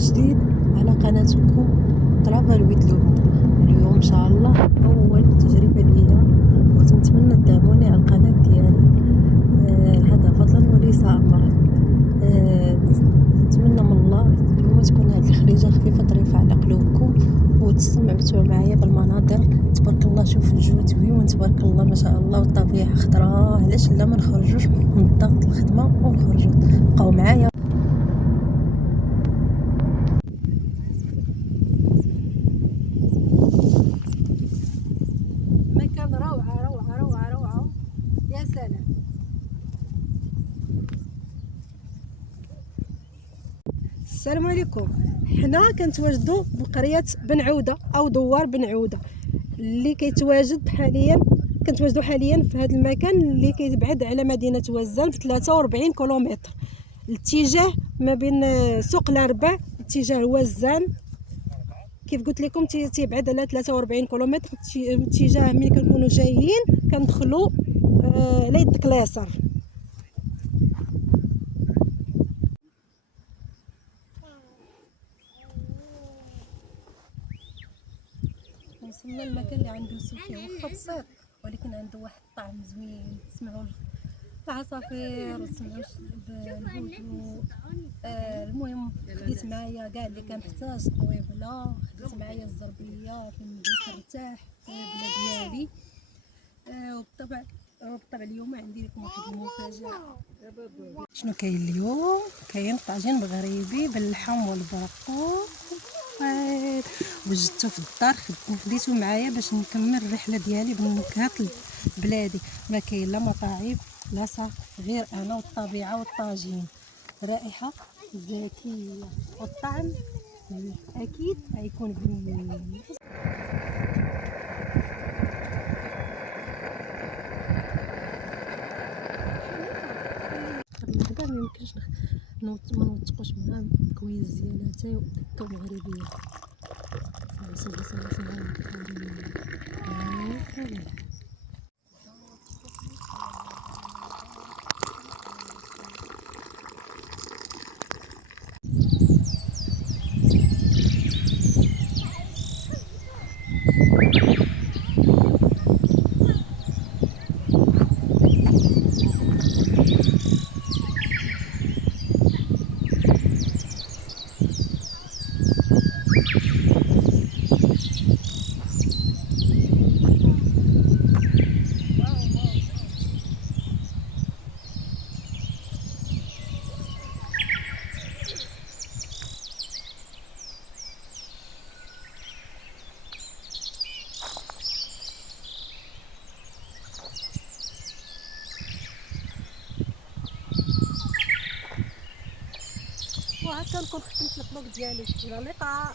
جديد على قناتكم ترافل ويد لبنى. اليوم ان شاء الله اول تجربه ليا وتنتمنى تدعموني على القناه ديالي. هذا فضلا وليس امرا. نتمنى من الله اليوم تكون هذه الخريجه خفيفه ظريفه على قلوبكم وتستمتعوا معايا بالمناظر. تبارك الله، شوف الجو زوين تبارك الله ما شاء الله، والطبيعه خضراء. علاش لا ما نخرجوش من ضغط الخدمه ونخرجوا؟ بقاو معايا. مكان روعه روعه روعه روعه، يا سلام. السلام عليكم. حنا كنتواجدوا بقريه بن عوده او دوار بن عوده اللي كيتواجد حاليا. كنتواجدوا حاليا في هذا المكان اللي كيتبعد على مدينه وزان ب 43 كيلومتر. الاتجاه ما بين سوق الاربع اتجاه وزان، كيف قلت لكم تيبعد على 43 كيلومتر. اتجاه ملي كنكونوا جايين كندخلوا على يدك اليسار. وصلنا المكان اللي غنجلسوا فيه، واخا بسيط ولكن عنده واحد الطعم زوين. تسمعوا العصافير وتسمعوا الهدوء. المهم خديت معايا كاع اللي كنحتاج، الطويبله خديت معايا الزربيه فين نجلس نرتاح، الطويبله ديالي. وبالطبع اليوم عندي لكم واحد المفاجاه. شنو كاين اليوم؟ كاين طاجين مغربي باللحم والبرقوق وجدته في الدار، خديته معايا باش نكمل الرحله ديالي بالنكهات البلادي. ما كاين لا مطاعم لا صافي غير انا والطبيعه والطاجين. رائحه زكيه والطعم اكيد غيكون بنين. هذا ما يمكنش ما نوثقوش مع كويزياناتي ودكه مغربيه. صافي صافي صافي صافي. وهكا نكون ختمت الفلوق ديالي. الى اللقاء.